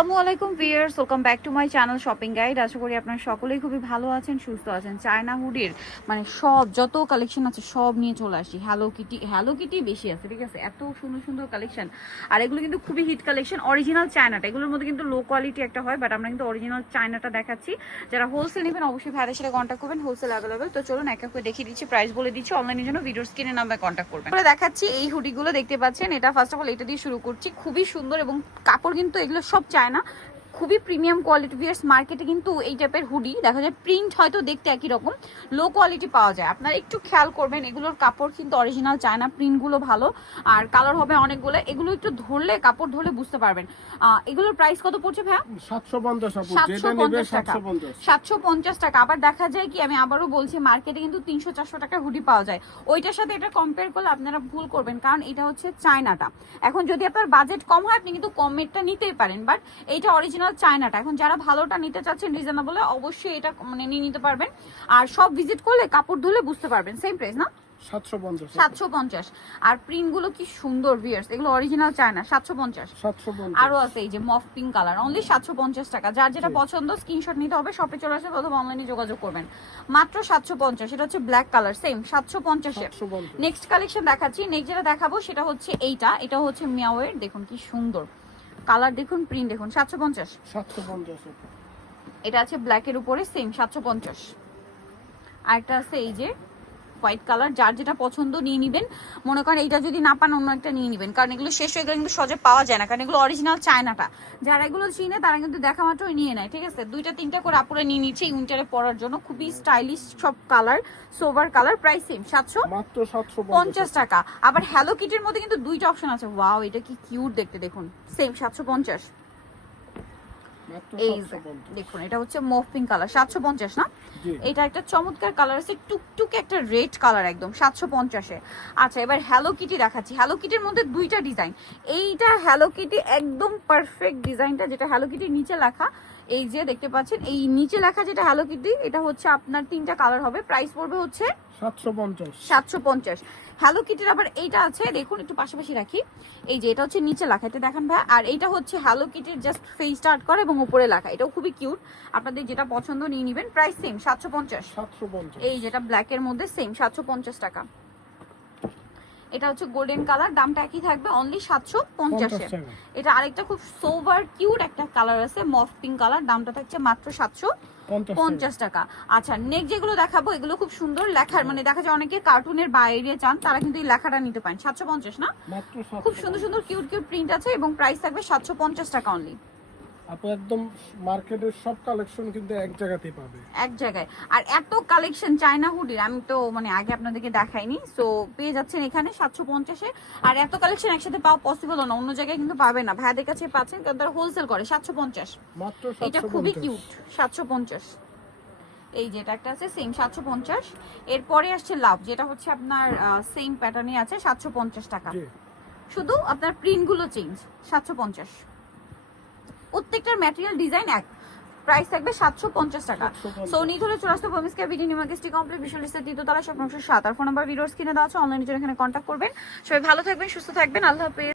আসসালামু আলাইকুম viewers, welcome back to my channel shopping guide. আশা করি আপনারা সকলেই খুবই ভালো আছেন, সুস্থ আছেন। চায়না হুডির মানে সব যত কালেকশন আছে সব নিয়ে চলে আসি। হ্যালো কিটি বেশি আছে, ঠিক আছে? এত সুন্দর সুন্দর কালেকশন, আর এগুলো কিন্তু খুবই হিট কালেকশন। অরিজিনাল চায়নাটা, এগুলোর মধ্যে কিন্তু লো কোয়ালিটি একটা হয়, বাট আমরা কিন্তু অরিজিনাল চায়নাটা দেখাচ্ছি। যারা হোলসেল নেবেন অবশ্যই ভাইয়ের সাথে কন্ট্যাক্ট করবেন, হোলসেল অ্যাভেলেবেল। তো চলুন এক এক করে দেখিয়ে দিচ্ছি, প্রাইস বলে দিচ্ছি। অনলাইনের জন্য ভিডিওর স্ক্রিনে নাম্বারে কন্ট্যাক্ট করবেন। দেখাচ্ছি এই হুডিগুলো দেখতে পাচ্ছেন। এটা ফার্স্ট অফ অল এটা দিয়ে শুরু করছি। খুবই সুন্দর এবং কাপড় কিন্তু এগুলো সব চায়না, খুবই প্রিমিয়াম কোয়ালিটি। ভিউয়ার্স মার্কেটে কিন্তু এই টাইপের হুডি দেখা যায় প্রিন্ট হয়তো দেখতে একই রকম, লো কোয়ালিটি পাওয়া যায়। আপনারা একটু খেয়াল করবেন, এগুলোর কাপড় কিন্তু অরিজিনাল চায়না, প্রিন্টগুলো ভালো আর কালার হবে অনেকগুলো। এগুলো একটু ধরলে, কাপড় ধরলে বুঝতে পারবেন। এগুলোর প্রাইস কত পড়ছে ভাইয়া? 750 টাকা। 750 টাকা। আবার দেখা যায় কি, আমি আবারও বলছি, মার্কেটে কিন্তু 300-400 টাকার হুডি পাওয়া যায়। ওইটার সাথে এটা কম্পেয়ার করলে আপনারা ভুল করবেন, কারণ এটা হচ্ছে চায়নাটা। এখন যদি আপনার বাজেট কম হয় আপনি কিন্তু কমেরটা নিতেই পারেন, বাট এইটা অরিজিনাল চায়নাটা। এখন যারা ভালোটা নিতে চাচ্ছেন রিজনেবল, অবশ্যই এটা মানে নিয়ে নিতে পারবেন। আর সব ভিজিট করলে কাপড় ধুলে বুঝতে পারবেন। সেম প্রাইস না? 750। আর প্রিন্ট গুলো কি সুন্দর ভিউয়ার্স, এগুলো অরিজিনাল চায়না। 750। আরো আছে এই যে মফ পিঙ্ক কালার, অনলি 750 টাকা। যার যেটা পছন্দ স্ক্রিনশট নিতে হবে, শপে চলে আসবে অথবা অনলাইনে যোগাযোগ করবেন। মাত্র 750। এটা হচ্ছে ব্ল্যাক কালার, সেম 750 এ। নেক্সট কালেকশন দেখাচ্ছি। নেক্সট যেটা দেখাবো সেটা হচ্ছে এইটা। এটা হচ্ছে মিয়াওয়ের, দেখুন কি সুন্দর কালার, দেখুন প্রিন্ট দেখুন। 750। এটা আছে ব্ল্যাকের উপরে, সেম 750। আর একটা আছে এই যে হোয়াইট কালার, যার যেটা পছন্দ নিয়ে নিবেন। মনে করেন এইটা যদি না পান অন্য একটা নিয়ে নিবেন, কারণ এগুলো শেষ হয়ে গেলে কিন্তু সহজে পাওয়া যায় না, কারণ এগুলো অরিজিনাল চায়নাটা। যারা এগুলো চিনে তারা কিন্তু দেখা মাত্রই নিয়ে নেয়, ঠিক আছে? 2-3টা করে আপুরে নিয়ে নিচ্ছে এই উইন্টারে পরার জন্য। খুবই স্টাইলিশ সব colour, sober colour. Price same 750 টাকা। আবার হ্যালো কিটির মধ্যে কিন্তু দুইটা অপশন আছে। ওয়াও, এটা কি কিউট দেখতে, দেখুন। সেম 750। এই দেখুন, এটা হচ্ছে মফ পিঙ্ক কালার, 750 না? এটা একটা চমৎকার কালার আছে, টুকটুকে একটা রেড কালার, একদম 750 এ। আচ্ছা, এবার হ্যালো কিটি দেখাচ্ছি। হ্যালো কিটির মধ্যে দুইটা ডিজাইন। এইটা হ্যালো কিটি একদম পারফেক্ট ডিজাইনটা, যেটা হ্যালো কিটির নিচে লেখা, এই যে দেখতে পাচ্ছেন এই নিচে লেখা যেটা হ্যালো কিটি, এটা হচ্ছে আপনার 3টা কালার হবে। প্রাইস পড়বে হচ্ছে 750। হ্যালো কিটির আবার এইটা আছে, দেখুন একটু পাশাপাশি রাখি। এই যে এটা হচ্ছে নিচে লেখা, এটা দেখেন ভাই। আর এইটা হচ্ছে হ্যালো কিটির জাস্ট ফেস স্টার্ট করে এবং উপরে লেখা। এটাও খুবই কিউট, আপনাদের যেটা পছন্দ নিয়ে নেবেন। Price same 750। এই যেটা ব্ল্যাকের মধ্যে, সেম 750 টাকা। এটা হচ্ছে গোল্ডেন কালার, দামটা একই থাকবে, অনলি 750 এ। এটা আরেকটা খুব সোভার কিউট একটা কালার আছে, মফ পিঙ্ক কালার, দামটা থাকছে মাত্র 750 টাকা। আচ্ছা, নেক্সট যেগুলো দেখাবো এগুলো খুব সুন্দর লেখার, মানে দেখা যায় অনেকে কার্টুনের বাইরে চান, তারা কিন্তু এই লেখাটা নিতে পারেন। 750 না? খুব সুন্দর সুন্দর কিউট কিউট প্রিন্ট আছে এবং প্রাইস থাকবে 750 টাকা অনলি। আপু একদম মার্কেটের সব কালেকশন কিন্তু এক জায়গাতেই পাবে, এক জায়গায়। আর এত কালেকশন চায়না হুডির আমি তো মানে আগে আপনাদেরকে দেখাইনি, সো পেয়ে যাচ্ছেন এখানে 750 এ। আর এত কালেকশন একসাথে পাওয়া পসিবল না, অন্য জায়গায় কিন্তু পাবে না। ভাইয়াদের কাছে পাচ্ছেন কারণ তারা হোলসেল করে। 750 মাত্র। এটা খুবই কিউট, 750। এই যেটা একটা আছে সেম 750। এরপরে আসছে লাভ, যেটা হচ্ছে আপনার সেম প্যাটার্নই আছে, 750 টাকা। শুধু আপনার প্রিন্টগুলো চেঞ্জ। 750, প্রত্যেকটার ম্যাটেরিয়াল ডিজাইন এক। প্রাইস থাকবে 750 টাকা। সো নিতে হলে চলে আসতে ভূমিষ্কার বিডি নিমাগেস্টি কমপ্লিট বিশাল লিস্টের 3তলায়, 707। আর ফোন নাম্বার ভিডিওস কিনে দেওয়া আছে, অনলাইনে জন্য এখানে কন্ট্যাক্ট করবেন। সবাই ভালো থাকবেন, সুস্থ থাকবেন, আল্লাহ হাফেজ।